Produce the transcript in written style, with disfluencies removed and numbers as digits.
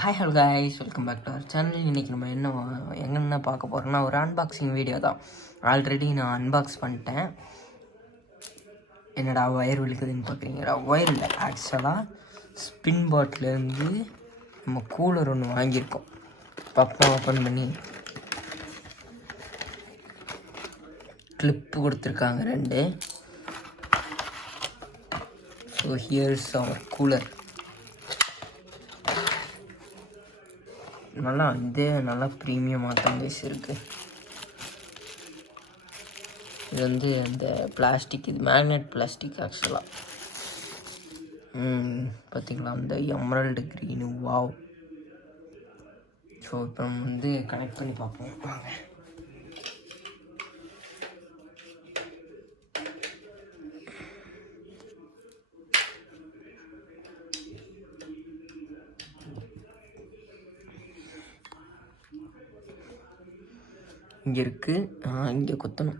Hi hello guys, welcome back to our channel. இன்றைக்கி நம்ம என்ன பார்க்க போகிறோம்னா ஒரு அன்பாக்சிங் வீடியோ தான். ஆல்ரெடி நான் அன்பாக்ஸ் பண்ணிட்டேன். என்னடா ஒயர் விழுக்குதுன்னு பார்க்குறீங்களா? ஒயர் இல்லை, ஆக்சுவலாக ஸ்பின் பாட்டிலேருந்து நம்ம கூலர் ஒன்று வாங்கியிருக்கோம். பப்பா ஓப்பன் பண்ணி கிளிப்பு கொடுத்துருக்காங்க 2. ஸோ ஹியர்ஸ் அவர் கூலர். நல்லா ப்ரீமியமாக தான் இருக்குது. இது வந்து இந்த பிளாஸ்டிக், இது மேக்னெட் பிளாஸ்டிக் ஆக்சுவலாக. பார்த்திங்களா, அந்த எமரல்டு க்ரீனு, வாவ். ஸோ இப்போ நம்ம வந்து கனெக்ட் பண்ணி பார்ப்போம் வாங்க. இங்கே இருக்குது, இங்கே குத்தணும்.